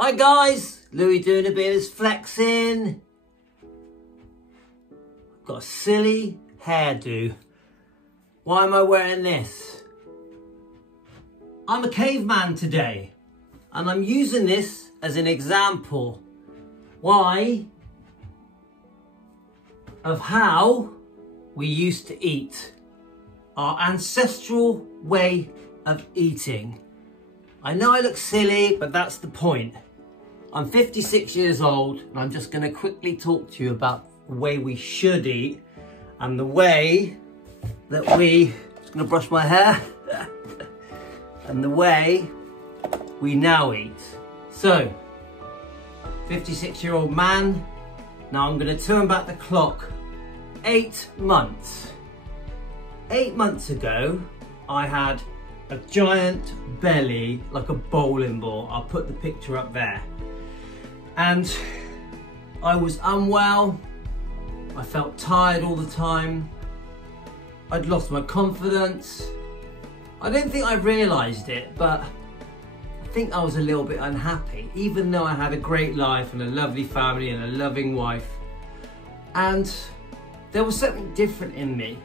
Hi guys, Louis doing a bit of his flexing. I've got a silly hairdo. Why am I wearing this? I'm a caveman today and I'm using this as an example. Why? Of how we used to eat. Our ancestral way of eating. I know I look silly, but that's the point. I'm 56 years old and I'm just going to quickly talk to you about the way we should eat and the way that we, just going to brush my hair, and the way we now eat. So, 56-year-old man, now I'm going to turn back the clock 8 months. 8 months ago, I had a giant belly like a bowling ball. I'll put the picture up there. And I was unwell. I felt tired all the time. I'd lost my confidence. I don't think I realised it, but I think I was a little bit unhappy, even though I had a great life and a lovely family and a loving wife. And there was something different in me.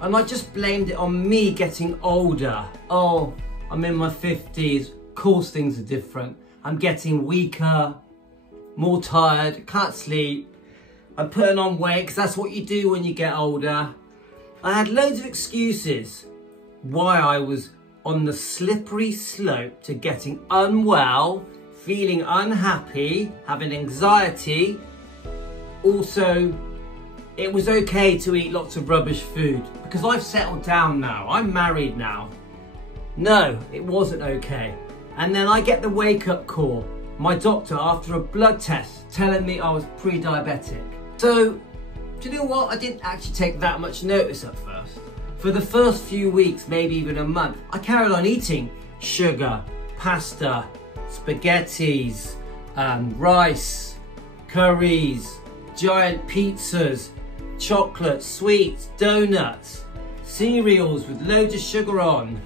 And I just blamed it on me getting older. Oh, I'm in my 50s, of course things are different. I'm getting weaker, more tired, can't sleep. I'm putting on weight because that's what you do when you get older. I had loads of excuses why I was on the slippery slope to getting unwell, feeling unhappy, having anxiety. Also, it was okay to eat lots of rubbish food because I've settled down now. I'm married now. No, it wasn't okay. And then I get the wake-up call. My doctor, after a blood test, telling me I was pre-diabetic. So, do you know what? I didn't actually take that much notice at first. For the first few weeks, maybe even a month, I carried on eating sugar, pasta, spaghettis, rice, curries, giant pizzas, chocolate, sweets, donuts, cereals with loads of sugar on.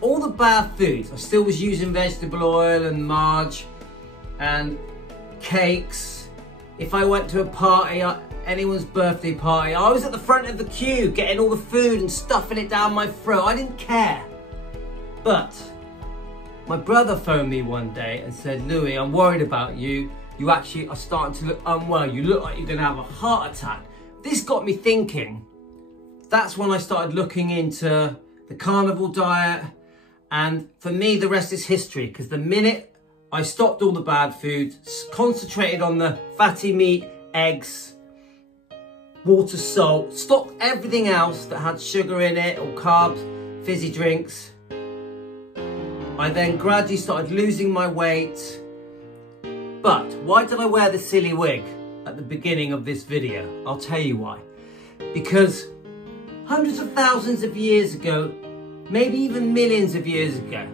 All the bad foods. I still was using vegetable oil and margarine and cakes. If I went to a party, anyone's birthday party, I was at the front of the queue getting all the food and stuffing it down my throat. I didn't care. But my brother phoned me one day and said, Louis, I'm worried about you. You actually are starting to look unwell. You look like you're going to have a heart attack. This got me thinking. That's when I started looking into the carnivore diet. And for me, the rest is history. Because the minute I stopped all the bad food, concentrated on the fatty meat, eggs, water, salt, stopped everything else that had sugar in it or carbs, fizzy drinks. I then gradually started losing my weight. But why did I wear the silly wig at the beginning of this video? I'll tell you why. Because hundreds of thousands of years ago, maybe even millions of years ago,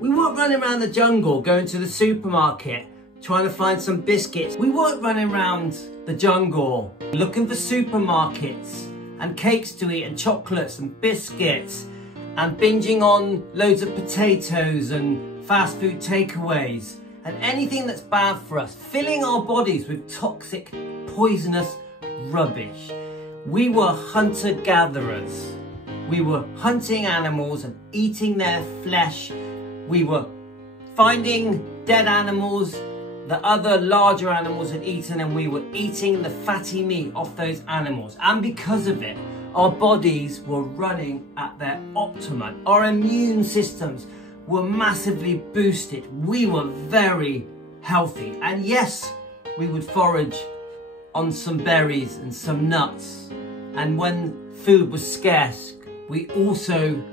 we weren't running around the jungle going to the supermarket trying to find some biscuits. We weren't running around the jungle looking for supermarkets and cakes to eat and chocolates and biscuits and binging on loads of potatoes and fast food takeaways and anything that's bad for us, filling our bodies with toxic, poisonous rubbish. We were hunter-gatherers. We were hunting animals and eating their flesh. We were finding dead animals that other larger animals had eaten, and we were eating the fatty meat off those animals. And because of it, our bodies were running at their optimum. Our immune systems were massively boosted. We were very healthy. And yes, we would forage on some berries and some nuts. And when food was scarce, we also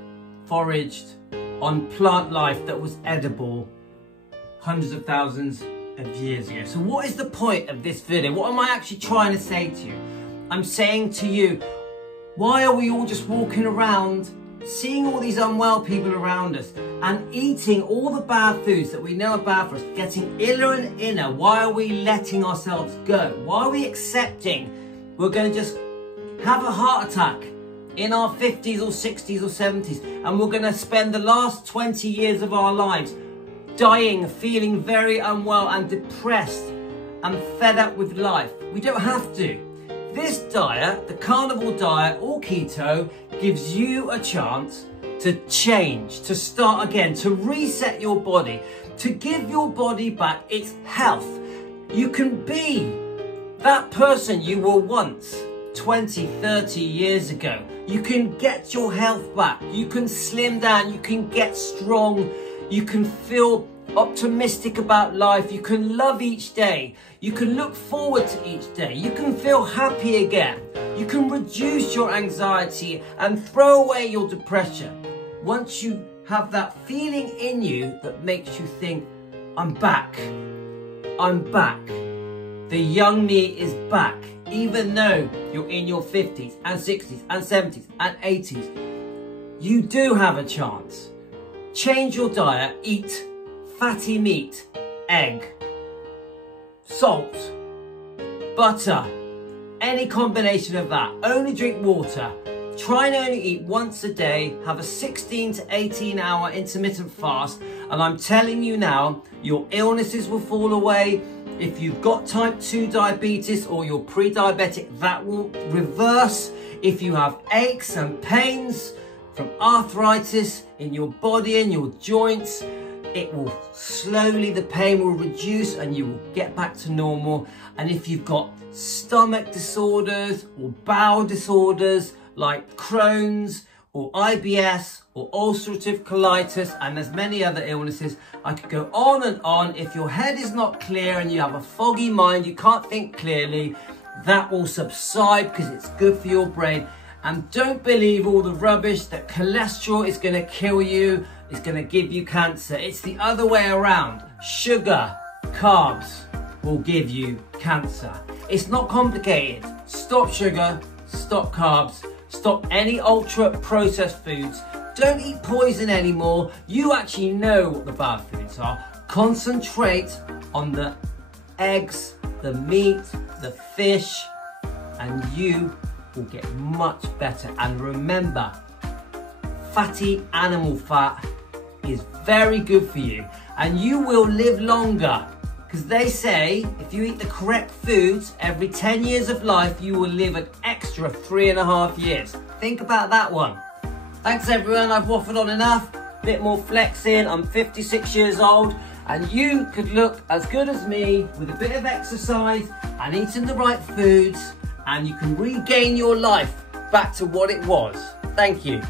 foraged on plant life that was edible hundreds of thousands of years ago. So what is the point of this video? What am I actually trying to say to you? I'm saying to you, why are we all just walking around seeing all these unwell people around us and eating all the bad foods that we know are bad for us, getting iller and iller? Why are we letting ourselves go? Why are we accepting we're going to just have a heart attack in our 50s or 60s or 70s and we're going to spend the last 20 years of our lives dying, feeling very unwell and depressed and fed up with life. We don't have to. This diet, the carnivore diet or keto, gives you a chance to change, to start again, to reset your body, to give your body back its health. You can be that person you were once 20, 30 years ago. You can get your health back. You can slim down. You can get strong. You can feel optimistic about life. You can love each day. You can look forward to each day. You can feel happy again. You can reduce your anxiety and throw away your depression. Once you have that feeling in you that makes you think, I'm back. I'm back. The young me is back. Even though you're in your 50s and 60s and 70s and 80s, you do have a chance. Change your diet. Eat fatty meat, egg, salt, butter, any combination of that. Only drink water. Try and only eat once a day. Have a 16 to 18 hour intermittent fast. And I'm telling you now, your illnesses will fall away. If you've got type 2 diabetes or you're pre-diabetic, that will reverse. If you have aches and pains from arthritis in your body and your joints, it will slowly, the pain will reduce and you will get back to normal. And if you've got stomach disorders or bowel disorders like Crohn's or IBS or ulcerative colitis, and there's many other illnesses, I could go on and on. If your head is not clear and you have a foggy mind, you can't think clearly, that will subside because it's good for your brain. And don't believe all the rubbish that cholesterol is going to kill you, is going to give you cancer. It's the other way around. Sugar, carbs will give you cancer. It's not complicated. Stop sugar, stop carbs, stop any ultra processed foods. Don't eat poison anymore. You actually know what the bad foods are. Concentrate on the eggs, the meat, the fish, and you will get much better. And remember, fatty animal fat is very good for you and you will live longer, because they say if you eat the correct foods, every 10 years of life you will live an extra 3.5 years. Think about that one. Thanks everyone, I've waffled on enough. Bit more flexing. I'm 56 years old and you could look as good as me with a bit of exercise and eating the right foods, and you can regain your life back to what it was. Thank you.